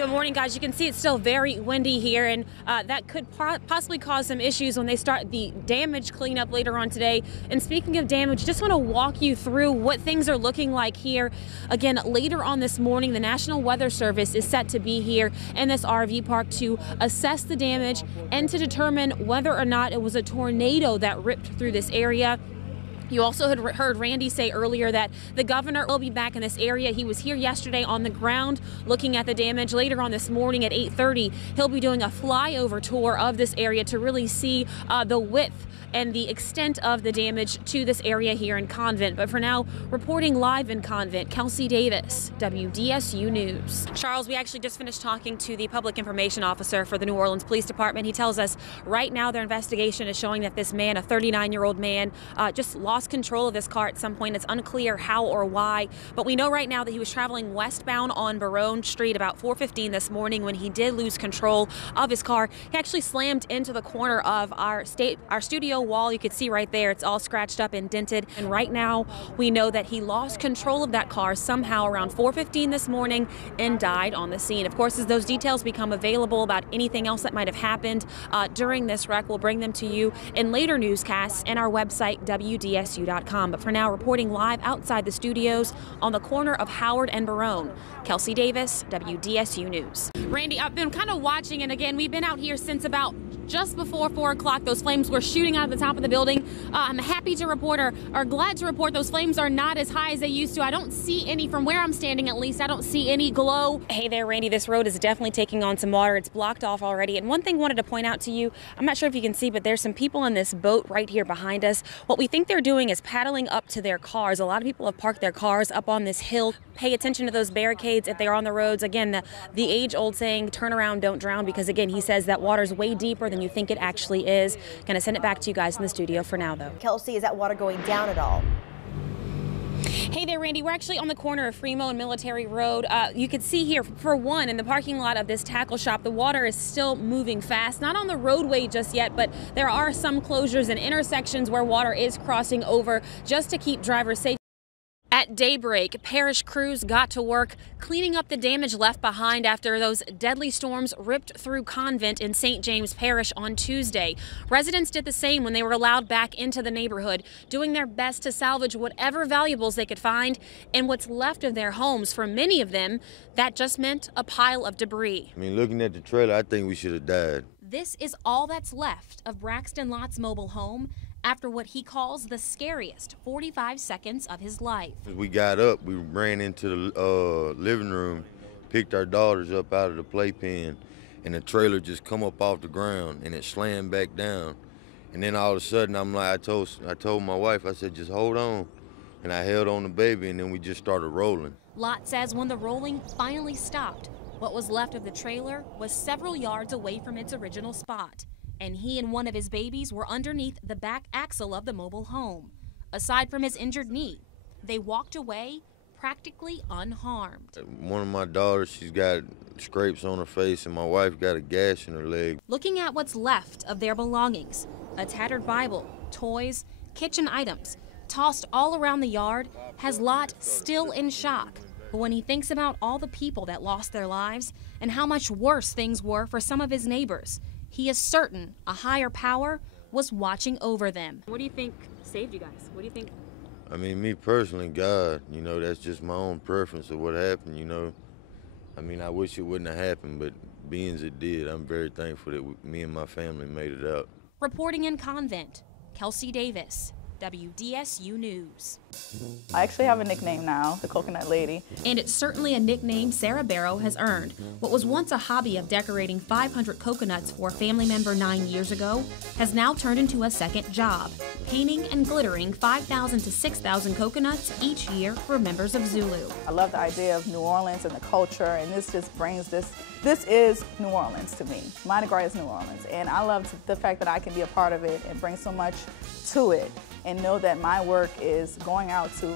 Good morning, guys. You can see it's still very windy here, and that could possibly cause some issues when they start the damage cleanup later on today. And speaking of damage, just want to walk you through what things are looking like here. Again, later on this morning, the National Weather Service is set to be here in this RV park to assess the damage and to determine whether or not it was a tornado that ripped through this area. You also had heard Randy say earlier that the governor will be back in this area. He was here yesterday on the ground looking at the damage. Later on this morning at 8:30, he'll be doing a flyover tour of this area to really see the width and the extent of the damage to this area here in Convent. But for now, reporting live in Convent, Kelsey Davis, WDSU News. Charles, we actually just finished talking to the public information officer for the New Orleans Police Department. He tells us right now their investigation is showing that this man, a 39-year-old man, just lost control of this car at some point. It's unclear how or why, but we know right now that he was traveling westbound on Baronne Street about 4:15 this morning when he did lose control of his car. He actually slammed into the corner of our studio wall. You could see right there, it's all scratched up and dented. And right now, we know that he lost control of that car somehow around 4:15 this morning and died on the scene. Of course, as those details become available about anything else that might have happened during this wreck, we'll bring them to you in later newscasts and our website, WDSU.com. But for now, reporting live outside the studios on the corner of Howard and Baronne, Kelsey Davis, WDSU News. Randy, I've been kind of watching, and again, we've been out here since about just before 4 o'clock. Those flames were shooting out of the top of the building. I'm happy to report, or glad to report, those flames are not as high as they used to. I don't see any, from where I'm standing at least, I don't see any glow. Hey there, Randy, this road is definitely taking on some water. It's blocked off already. And one thing I wanted to point out to you, I'm not sure if you can see, but there's some people in this boat right here behind us. What we think they're doing is paddling up to their cars. A lot of people have parked their cars up on this hill. Pay attention to those barricades if they're on the roads. Again, the age-old saying, turn around, don't drown, because again, he says that water's way deeper than you think it actually is. Gonna send it back to you guys in the studio for now, though. Kelsey, is that water going down at all? Hey there, Randy. We're actually on the corner of Fremo and Military Road. You can see here, for one, in the parking lot of this tackle shop, the water is still moving fast. Not on the roadway just yet, but there are some closures and intersections where water is crossing over just to keep drivers safe. At daybreak, parish crews got to work cleaning up the damage left behind after those deadly storms ripped through Convent in St. James Parish on Tuesday. Residents did the same when they were allowed back into the neighborhood, doing their best to salvage whatever valuables they could find and what's left of their homes. For many of them, that just meant a pile of debris. I mean, looking at the trailer, I think we should have died. This is all that's left of Braxton Lott's mobile home after what he calls the scariest 45 seconds of his life. We got up, we ran into the living room, picked our daughters up out of the playpen, and the trailer just come up off the ground and it slammed back down. And then all of a sudden, I'm like, I told my wife, I said, just hold on. And I held on the baby, and then we just started rolling. Lott says when the rolling finally stopped, what was left of the trailer was several yards away from its original spot, and he and one of his babies were underneath the back axle of the mobile home. Aside from his injured knee, they walked away practically unharmed. One of my daughters, she's got scrapes on her face, and my wife got a gash in her leg. Looking at what's left of their belongings, a tattered Bible, toys, kitchen items, tossed all around the yard, has Lott still in shock. But when he thinks about all the people that lost their lives and how much worse things were for some of his neighbors, he is certain a higher power was watching over them. What do you think saved you guys? What do you think? I mean, me personally, God, you know, that's just my own preference of what happened, you know. I mean, I wish it wouldn't have happened, but being as it did, I'm very thankful that me and my family made it out. Reporting in Convent, Kelsey Davis, WDSU News. I actually have a nickname now, the Coconut Lady. And it's certainly a nickname Sarah Barrow has earned. What was once a hobby of decorating 500 coconuts for a family member 9 years ago has now turned into a second job, painting and glittering 5,000 to 6,000 coconuts each year for members of Zulu. I love the idea of New Orleans and the culture, and this just brings this is New Orleans to me. Mardi Gras is New Orleans, and I love the fact that I can be a part of it and bring so much to it, and know that my work is going out to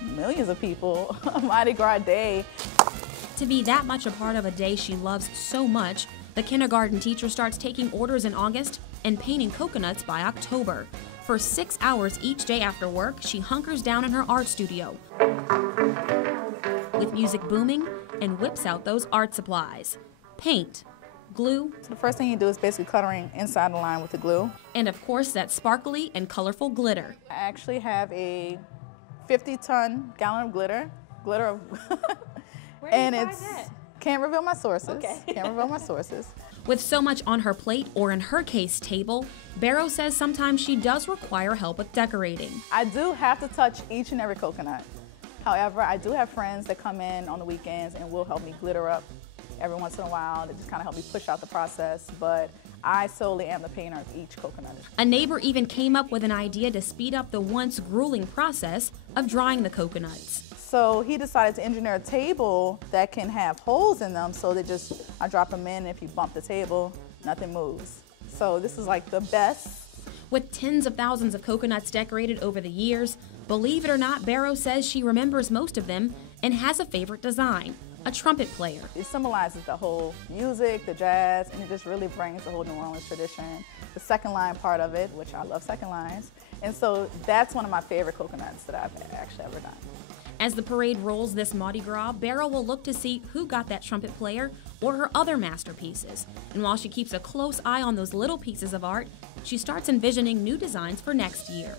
millions of people on Mardi Gras Day. To be that much a part of a day she loves so much, the kindergarten teacher starts taking orders in August and painting coconuts by October. For 6 hours each day after work, she hunkers down in her art studio. With music booming and whips out those art supplies. Paint, glue. So the first thing you do is basically coloring inside the line with the glue. And of course that sparkly and colorful glitter. I actually have a 50-ton gallon of glitter. And it's, can't reveal my sources. Okay. Can't reveal my sources. With so much on her plate, or in her case, table, Barrow says sometimes she does require help with decorating. I do have to touch each and every coconut. However, I do have friends that come in on the weekends and will help me glitter up every once in a while to just kind of help me push out the process, but I solely am the painter of each coconut. A neighbor even came up with an idea to speed up the once grueling process of drying the coconuts. So he decided to engineer a table that can have holes in them, so they just, I drop them in, and if you bump the table, nothing moves. So this is like the best. With tens of thousands of coconuts decorated over the years, believe it or not, Barrow says she remembers most of them and has a favorite design, a trumpet player. It symbolizes the whole music, the jazz, and it just really brings the whole New Orleans tradition. The second line part of it, which I love second lines, and so that's one of my favorite coconuts that I've actually ever done. As the parade rolls this Mardi Gras, Barrow will look to see who got that trumpet player or her other masterpieces. And while she keeps a close eye on those little pieces of art, she starts envisioning new designs for next year.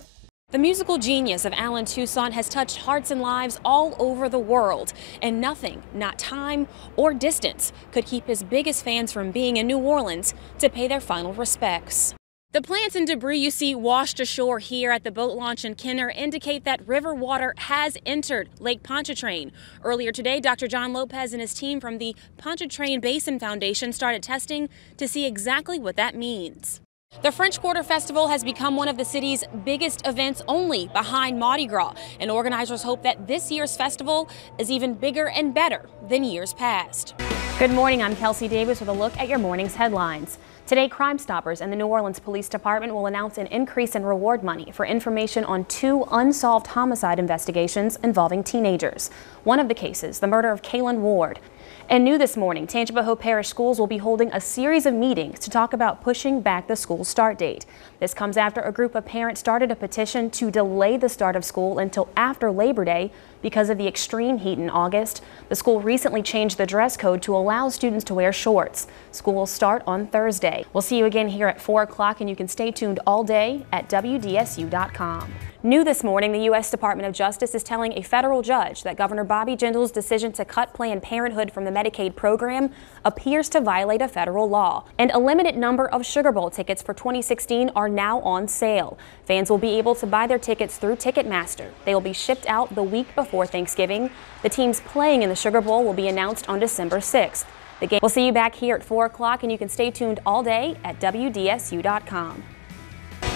The musical genius of Allen Toussaint has touched hearts and lives all over the world, and nothing, not time or distance, could keep his biggest fans from being in New Orleans to pay their final respects. The plants and debris you see washed ashore here at the boat launch in Kenner indicate that river water has entered Lake Pontchartrain. Earlier today, Dr. John Lopez and his team from the Pontchartrain Basin Foundation started testing to see exactly what that means. The French Quarter Festival has become one of the city's biggest events, only behind Mardi Gras, and organizers hope that this year's festival is even bigger and better than years past. Good morning, I'm Kelsey Davis with a look at your morning's headlines. Today, Crime Stoppers and the New Orleans Police Department will announce an increase in reward money for information on 2 unsolved homicide investigations involving teenagers. One of the cases, the murder of Kaylin Ward. And new this morning, Tangipahoa Parish Schools will be holding a series of meetings to talk about pushing back the school start date. This comes after a group of parents started a petition to delay the start of school until after Labor Day because of the extreme heat in August. The school recently changed the dress code to allow students to wear shorts. School will start on Thursday. We'll see you again here at 4 o'clock, and you can stay tuned all day at WDSU.com. New this morning, the U.S. Department of Justice is telling a federal judge that Governor Bobby Jindal's decision to cut Planned Parenthood from the Medicaid program appears to violate a federal law. And a limited number of Sugar Bowl tickets for 2016 are now on sale. Fans will be able to buy their tickets through Ticketmaster. They will be shipped out the week before Thanksgiving. The teams playing in the Sugar Bowl will be announced on December 6th. The game will see you back here at 4 o'clock, and you can stay tuned all day at WDSU.com.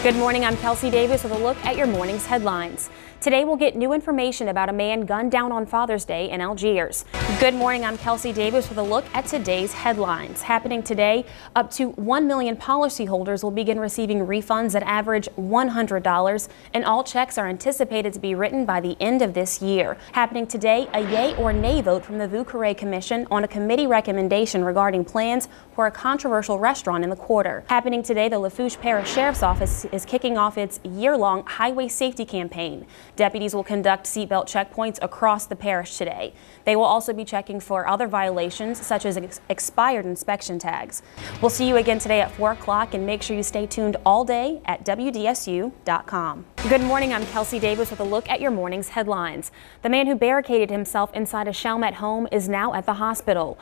Good morning, I'm Kelsey Davis with a look at your morning's headlines. Today we'll get new information about a man gunned down on Father's Day in Algiers. Good morning, I'm Kelsey Davis with a look at today's headlines. Happening today, up to 1 million policyholders will begin receiving refunds that average $100, and all checks are anticipated to be written by the end of this year. Happening today, a yay or nay vote from the Vieux Carré Commission on a committee recommendation regarding plans for a controversial restaurant in the quarter. Happening today, the Lafourche Parish Sheriff's Office is kicking off its year-long highway safety campaign. Deputies will conduct seatbelt checkpoints across the parish today. They will also be checking for other violations, such as expired inspection tags. We'll see you again today at 4 o'clock, and make sure you stay tuned all day at WDSU.com. Good morning, I'm Kelsey Davis with a look at your morning's headlines. The man who barricaded himself inside a Chalmette home is now at the hospital.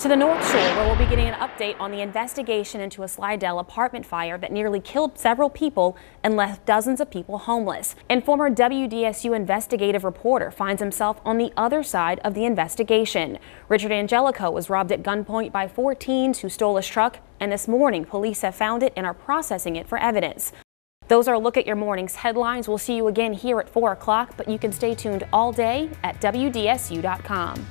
To the North Shore, where we'll be getting an update on the investigation into a Slidell apartment fire that nearly killed several people and left dozens of people homeless. And former WDSU investigative reporter finds himself on the other side of the investigation. Richard Angelico was robbed at gunpoint by 4 teens who stole his truck, and this morning police have found it and are processing it for evidence. Those are a look at your morning's headlines. We'll see you again here at 4 o'clock, but you can stay tuned all day at WDSU.com.